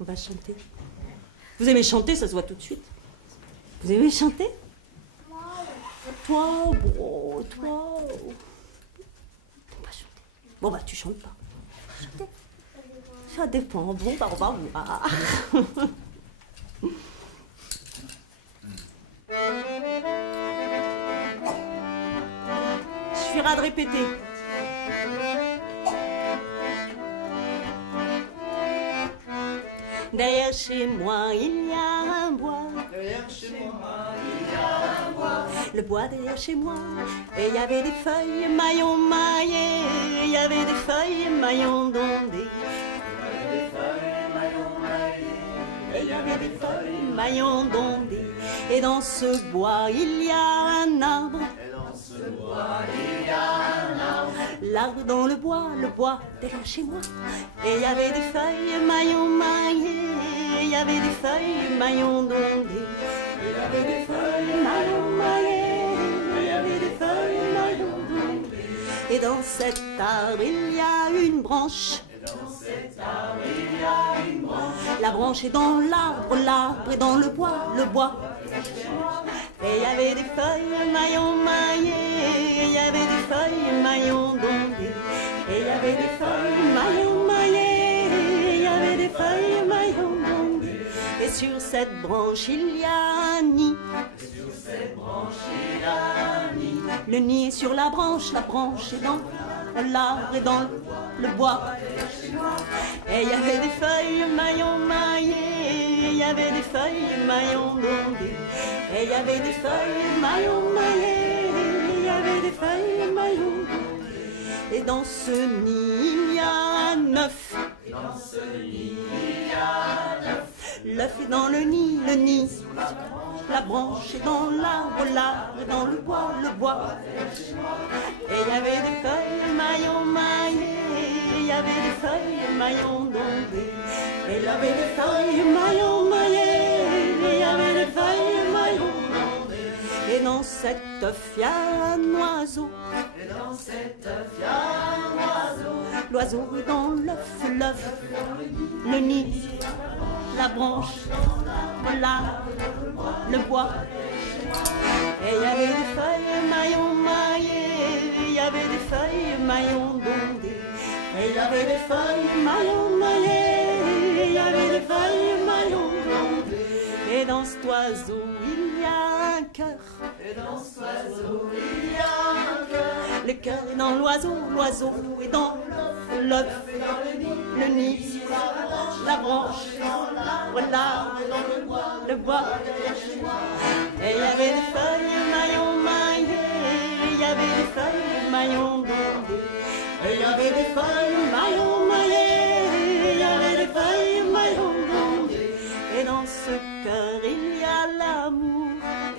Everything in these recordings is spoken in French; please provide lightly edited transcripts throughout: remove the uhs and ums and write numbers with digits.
On va chanter. Vous aimez chanter, ça se voit tout de suite. Vous aimez chanter? Toi, bon, toi. On va chanter. Bon, bah, tu chantes pas. Chanter. Ça dépend. Bon, bah, on va voir. Il suffira de répéter. Derrière chez moi, il y a un bois. Derrière chez moi, il y a un bois. Le bois derrière chez moi. Et il y avait des feuilles maillons maillées. Il y avait des feuilles maillons dondées. Et il y avait des feuilles maillons dondées. Et dans ce bois, il y a un arbre. Et dans ce bois, il y a un arbre. L'arbre dans le bois derrière chez moi. Et il y avait des feuilles maillons maillées. Il y avait des feuilles maillons dondées. Il y avait des feuilles maillons maillées. Il y avait des feuilles maillons dondées. Et dans cet arbre, il y a une branche. Et dans cet arbre, il y a une branche. La branche est dans l'arbre, l'arbre est dans le bois, le bois. Et il y avait des feuilles maillons maillées. Il y avait des feuilles maillons dondées. Et il y avait des feuilles maillons maillées. Il y avait des feuilles maillons dondées. Et sur cette branche, il y a un nid. Et sur cette branche, il y a un nid. Le nid est sur la branche est dans l'arbre et dans le bois. Et il y avait des feuilles maillons maillées. Il y avait des feuilles maillons dondées. Et il y avait des feuilles maillons maillées. Il y avait des feuilles maillons dondées. Et dans ce nid, il y a un œuf. Et dans ce nid, il y a un œuf. L'œuf est dans le nid, la branche est dans l'arbre, l'arbre est dans le bois, le bois. Et il y avait des feuilles maillons maillées, il y avait des feuilles maillons dondées. Et il y avait des feuilles maillons maillées, il y avait des feuilles maillons dondées. Et dans cet œuf, il y a un oiseau. Et dans cet œuf, il y a un oiseau. L'oiseau est dans l'œuf, l'œuf, le nid, la branche, l'arbre, le bois. Et il y avait des feuilles maillons maillées, il y avait des feuilles maillons dondées. Et il y avait des feuilles maillons maillées, il y avait des feuilles maillons dondées. Et dans cet oiseau, il y a un cœur. Et dans cet oiseau, il y a un cœur. Le cœur est dans l'oiseau, l'oiseau est dans l'œuf, le nid, la branche, l'arbre, le bois. Et il y avait des feuilles maillons maillées, il y avait des feuilles maillons dondées. Et il y avait des feuilles maillons maillées, il y avait des feuilles maillons dondées. Et dans ce cœur, il y a l'amour.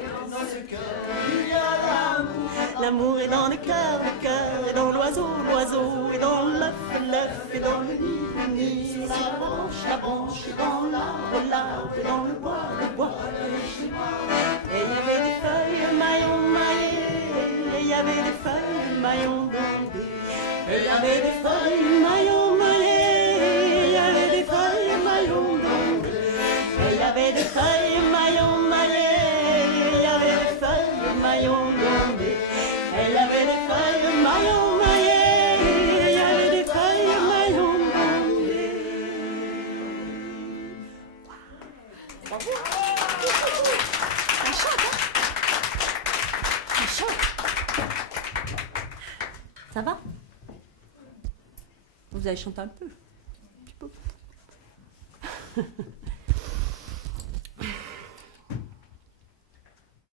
Et dans ce cœur, il y a l'amour. L'amour est dans le cœur est dans l'oiseau, l'oiseau est dans l'œuf, l'œuf est dans le nid, la branche est dans l'arbre, l'arbre est dans le bois, le bois. Et il y avait des feuilles maillons maillées, et il y avait des feuilles maillons dondées. Et il y avait des feuilles maillons maillées, il y avait des feuilles maillons dondées. Et il y avait des feuilles maillons maillées, il y avait des feuilles maillons dondées. Et il y avait des feuilles maillons maillées, il y avait des feuilles maillons dondées. Bravo. On chante, hein? On chante. Ça va? Vous allez chanter un peu? Un petit peu.